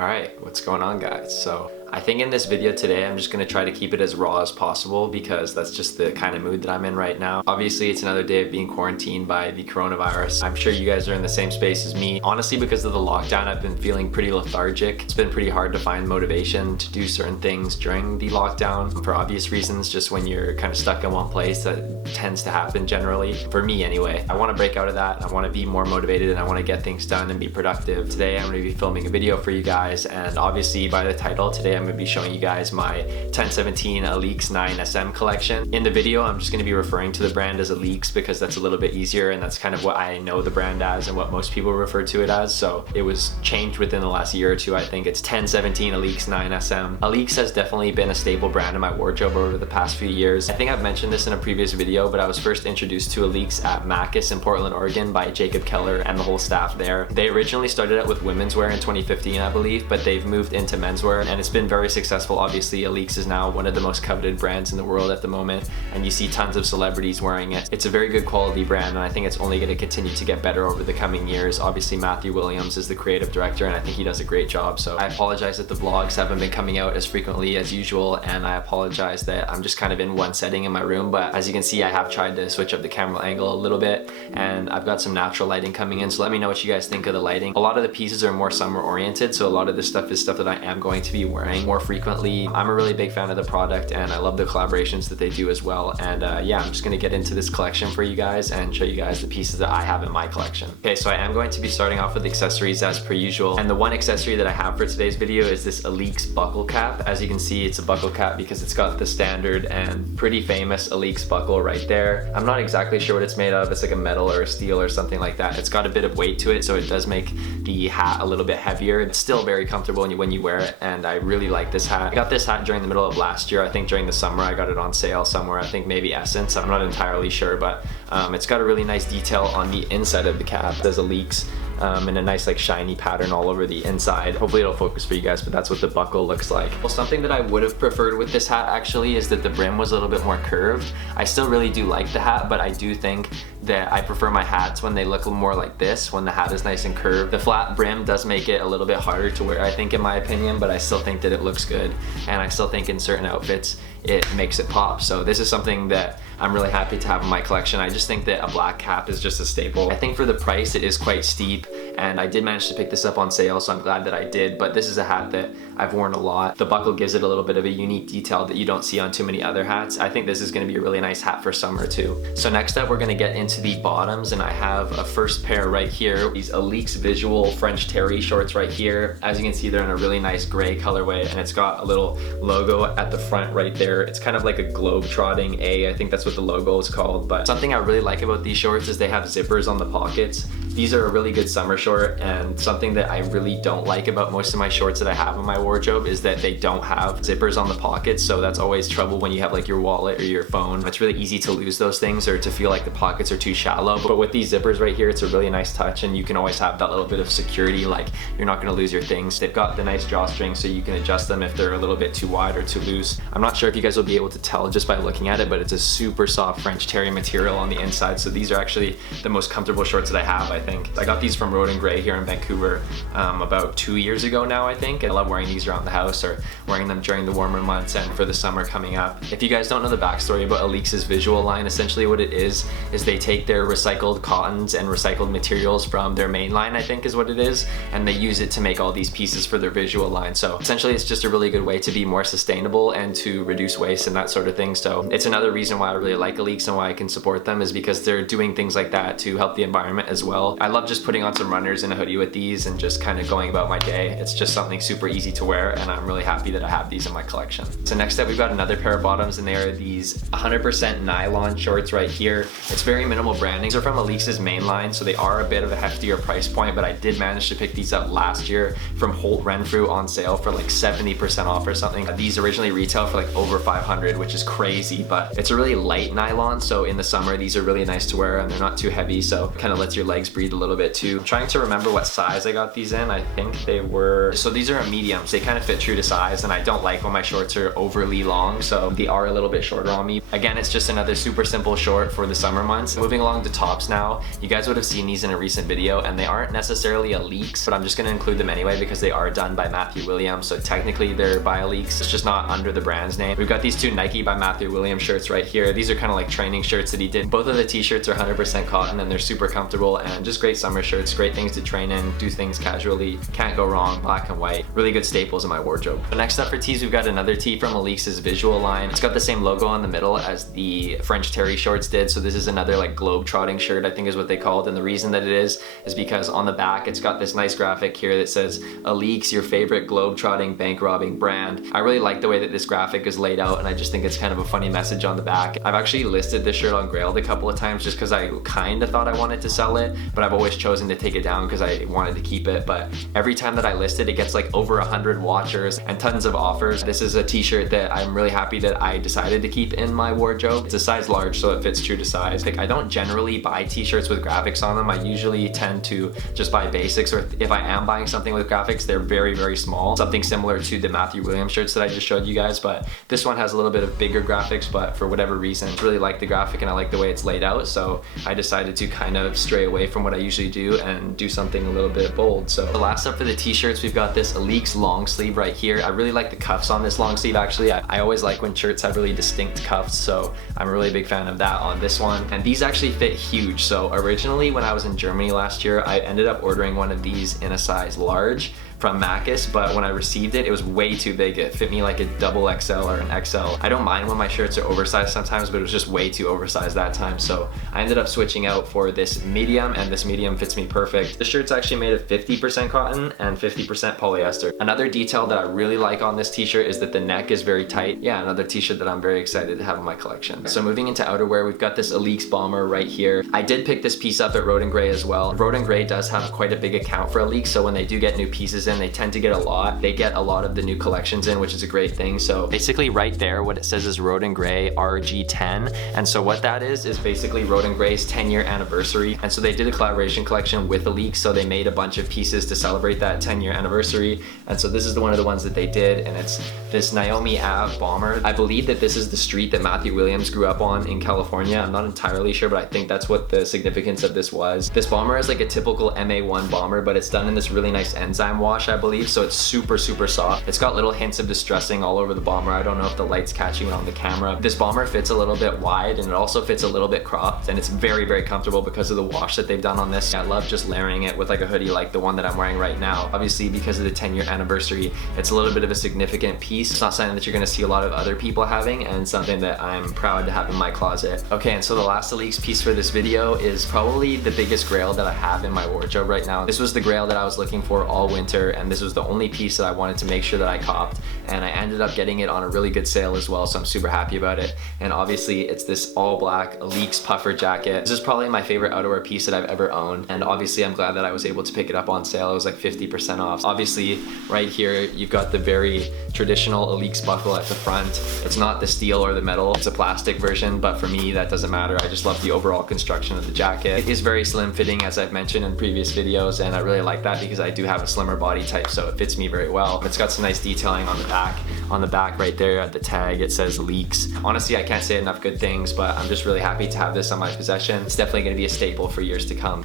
Alright, what's going on, guys? So I think in this video today I'm just going to try to keep it as raw as possible because that's just the kind of mood that I'm in right now. Obviously it's another day of being quarantined by the coronavirus. I'm sure you guys are in the same space as me. Honestly, because of the lockdown, I've been feeling pretty lethargic. It's been pretty hard to find motivation to do certain things during the lockdown for obvious reasons. Just when you're kind of stuck in one place, that tends to happen generally. For me anyway. I want to break out of that. I want to be more motivated and I want to get things done and be productive. Today I'm going to be filming a video for you guys, and obviously by the title, today I'm going to be showing you guys my 1017 Alyx 9SM collection. In the video, I'm just going to be referring to the brand as Alyx because that's a little bit easier and that's kind of what I know the brand as and what most people refer to it as. So it was changed within the last year or two. I think it's 1017 Alyx 9SM. Alyx has definitely been a staple brand in my wardrobe over the past few years. I think I've mentioned this in a previous video, but I was first introduced to Alyx at Macus in Portland, Oregon by Jacob Keller and the whole staff there. They originally started out with women's wear in 2015, I believe, but they've moved into menswear and it's been very successful. Obviously, Alyx is now one of the most coveted brands in the world at the moment, and you see tons of celebrities wearing it. It's a very good quality brand, and I think it's only going to continue to get better over the coming years. Obviously, Matthew Williams is the creative director, and I think he does a great job. So I apologize that the vlogs haven't been coming out as frequently as usual, and I apologize that I'm just kind of in one setting in my room. But as you can see, I have tried to switch up the camera angle a little bit, and I've got some natural lighting coming in. So let me know what you guys think of the lighting. A lot of the pieces are more summer oriented, so a lot of this stuff is stuff that I am going to be wearing more frequently. I'm a really big fan of the product and I love the collaborations that they do as well. And yeah, I'm just going to get into this collection for you guys and show you guys the pieces that I have in my collection. Okay, so I am going to be starting off with accessories as per usual. And the one accessory that I have for today's video is this Alyx buckle cap. As you can see, it's a buckle cap because it's got the standard and pretty famous Alyx buckle right there. I'm not exactly sure what it's made of. It's like a metal or a steel or something like that. It's got a bit of weight to it, so it does make the hat a little bit heavier. It's still very comfortable when you wear it, and I really like this hat. I got this hat during the middle of last year. I think during the summer I got it on sale somewhere. I think maybe Essence. I'm not entirely sure, but it's got a really nice detail on the inside of the cap. There's Alyx and a nice like shiny pattern all over the inside. Hopefully it'll focus for you guys, but that's what the buckle looks like. Well, something that I would have preferred with this hat actually is that the brim was a little bit more curved. I still really do like the hat, but I do think that I prefer my hats when they look more like this, when the hat is nice and curved. The flat brim does make it a little bit harder to wear, I think, in my opinion, but I still think that it looks good, and I still think in certain outfits it makes it pop. So this is something that I'm really happy to have in my collection. I just think that a black cap is just a staple. I think for the price it is quite steep, and I did manage to pick this up on sale, so I'm glad that I did, but this is a hat that I've worn a lot. The buckle gives it a little bit of a unique detail that you don't see on too many other hats. I think this is going to be a really nice hat for summer too. So next up we're going to get into the bottoms, and I have a first pair right here. These Alyx Visual French Terry shorts right here. As you can see, they're in a really nice gray colorway, and it's got a little logo at the front right there. It's kind of like a globe-trotting A, I think that's what the logo is called. But something I really like about these shorts is they have zippers on the pockets. These are a really good summer short, and something that I really don't like about most of my shorts that I have in my wardrobe is that they don't have zippers on the pockets, so that's always trouble when you have like your wallet or your phone. It's really easy to lose those things or to feel like the pockets are too shallow, but with these zippers right here, it's a really nice touch, and you can always have that little bit of security, like you're not going to lose your things. They've got the nice drawstring so you can adjust them if they're a little bit too wide or too loose. I'm not sure if you guys will be able to tell just by looking at it, but it's a super soft French Terry material on the inside, so these are actually the most comfortable shorts that I have, I think. I got these from Road and Gray here in Vancouver about 2 years ago now, I think. I love wearing these around the house or wearing them during the warmer months and for the summer coming up. If you guys don't know the backstory about Alyx's visual line, essentially what it is they take their recycled cottons and recycled materials from their main line, I think is what it is, and they use it to make all these pieces for their visual line. So essentially it's just a really good way to be more sustainable and to reduce waste and that sort of thing. So it's another reason why I really like Alyx and why I can support them, is because they're doing things like that to help the environment as well. I love just putting on some runners and a hoodie with these and just kind of going about my day. It's just something super easy to wear, and I'm really happy that I have these in my collection. So next up we've got another pair of bottoms, and they are these 100% nylon shorts right here. It's very minimal branding. These are from Alyx's main line, so they are a bit of a heftier price point, but I did manage to pick these up last year from Holt Renfrew on sale for like 70% off or something. These originally retail for like over $500, which is crazy, but it's a really light nylon, so in the summer these are really nice to wear and they're not too heavy, so it kind of lets your legs breathe breathe a little bit too. I'm trying to remember what size I got these in. I think they were, so these are a medium, so they kind of fit true to size, and I don't like when my shorts are overly long, so they are a little bit shorter on me. Again, it's just another super simple short for the summer months. Moving along to tops now, you guys would have seen these in a recent video, and they aren't necessarily Alyx, but I'm just gonna include them anyway because they are done by Matthew Williams, so technically they're by Alyx. It's just not under the brand's name. We've got these two Nike by Matthew Williams shirts right here. These are kind of like training shirts that he did. Both of the t-shirts are 100% cotton, and they're super comfortable and just great summer shirts, great things to train in, do things casually, can't go wrong, black and white, really good staples in my wardrobe. But next up for tees, we've got another tee from Alyx's visual line. It's got the same logo on the middle as the French Terry shorts did, so this is another like globe-trotting shirt, I think is what they called, and the reason that it is because on the back it's got this nice graphic here that says Alyx, your favorite globe-trotting bank robbing brand. I really like the way that this graphic is laid out, and I just think it's kind of a funny message on the back. I've actually listed this shirt on Grail a couple of times just because I kind of thought I wanted to sell it, but I've always chosen to take it down because I wanted to keep it. But every time that I list it, it gets like over 100 watchers and tons of offers. This is a t-shirt that I'm really happy that I decided to keep in my wardrobe. It's a size large, so it fits true to size. Like, I don't generally buy t-shirts with graphics on them. I usually tend to just buy basics, or if I am buying something with graphics, they're very, very small. Something similar to the Matthew Williams shirts that I just showed you guys, but this one has a little bit of bigger graphics, but for whatever reason, I really like the graphic and I like the way it's laid out, so I decided to kind of stray away from what I usually do and do something a little bit bold. So the last up for the t-shirts, we've got this Alyx long sleeve right here. I really like the cuffs on this long sleeve actually. I always like when shirts have really distinct cuffs, so I'm a really big fan of that on this one. And these actually fit huge. So originally when I was in Germany last year, I ended up ordering one of these in a size large from Macus, but when I received it, it was way too big. It fit me like a double XL or an XL. I don't mind when my shirts are oversized sometimes, but it was just way too oversized that time. So I ended up switching out for this medium, and this medium fits me perfect. The shirt's actually made of 50% cotton and 50% polyester. Another detail that I really like on this t-shirt is that the neck is very tight. Yeah, another t-shirt that I'm very excited to have in my collection. So moving into outerwear, we've got this Alyx bomber right here. I did pick this piece up at Road and Grey as well. Road and Grey does have quite a big account for Alyx, so when they do get new pieces in, they tend to get a lot. They get a lot of the new collections in, which is a great thing. So basically right there, what it says is Road and Grey RG10. And so what that is basically Road and Grey's 10-year anniversary. And so they did a collaboration collection with Alyx, so they made a bunch of pieces to celebrate that 10-year anniversary. And so this is one of the ones that they did, and it's this Naomi Ave bomber. I believe that this is the street that Matthew Williams grew up on in California. I'm not entirely sure, but I think that's what the significance of this was. This bomber is like a typical MA1 bomber, but it's done in this really nice enzyme wash, I believe. So it's super, super soft. It's got little hints of distressing all over the bomber. I don't know if the light's catching it on the camera. This bomber fits a little bit wide, and it also fits a little bit cropped, and it's very, very comfortable because of the wash that they've done on this. I love just layering it with like a hoodie like the one that I'm wearing right now. Obviously, because of the 10-year anniversary, it's a little bit of a significant piece. It's not something that you're gonna see a lot of other people having, and something that I'm proud to have in my closet. Okay, and so the last Alyx piece for this video is probably the biggest Grail that I have in my wardrobe right now. This was the Grail that I was looking for all winter, and this was the only piece that I wanted to make sure that I copped, and I ended up getting it on a really good sale as well, so I'm super happy about it. And obviously it's this all black Alyx puffer jacket. This is probably my favorite outerwear piece that I've ever owned, and obviously I'm glad that I was able to pick it up on sale. It was like 50% off. Obviously right here you've got the very traditional Alyx buckle at the front. It's not the steel or the metal, it's a plastic version, but for me that doesn't matter. I just love the overall construction of the jacket. It is very slim fitting, as I've mentioned in previous videos, and I really like that because I do have a slimmer body type, so it fits me very well. It's got some nice detailing on the back. On the back right there at the tag, it says Alyx. Honestly, I can't say enough good things, but I'm just really happy to have this on my possession. It's definitely gonna be a staple for years to come.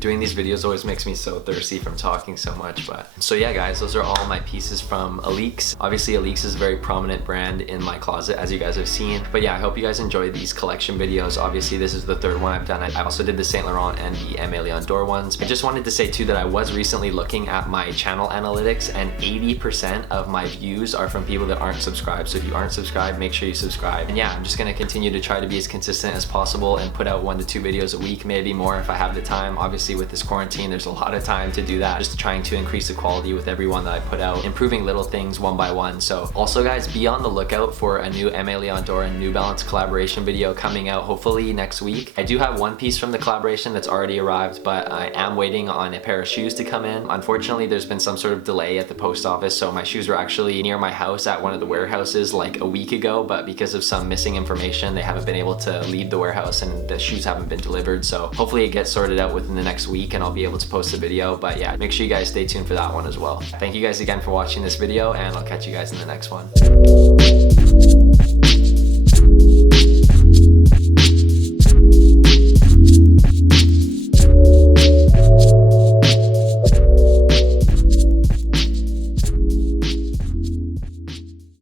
Doing these videos always makes me so thirsty from talking so much, but so yeah guys, those are all my pieces from Alyx. Obviously Alyx is a very prominent brand in my closet, as you guys have seen. But yeah, I hope you guys enjoy these collection videos. Obviously this is the third one I've done. I also did the Saint Laurent and the Aimé Leon Dore ones. I just wanted to say too that I was recently looking at my channel analytics, and 80% of my views are from people that aren't subscribed. So if you aren't subscribed, make sure you subscribe. And yeah, I'm just gonna continue to try to be as consistent as possible and put out 1 to 2 videos a week, maybe more if I have the time. Obviously obviously with this quarantine, there's a lot of time to do that. Just trying to increase the quality with every one that I put out, improving little things one by one. So also guys, be on the lookout for a new Aimé Leon Dore and New Balance collaboration video coming out hopefully next week. I do have one piece from the collaboration that's already arrived, but I am waiting on a pair of shoes to come in. Unfortunately, there's been some sort of delay at the post office, so my shoes were actually near my house at one of the warehouses like a week ago, but because of some missing information, they haven't been able to leave the warehouse and the shoes haven't been delivered. So hopefully it gets sorted out within the next week and I'll be able to post a video. But yeah, make sure you guys stay tuned for that one as well. Thank you guys again for watching this video, and I'll catch you guys in the next one.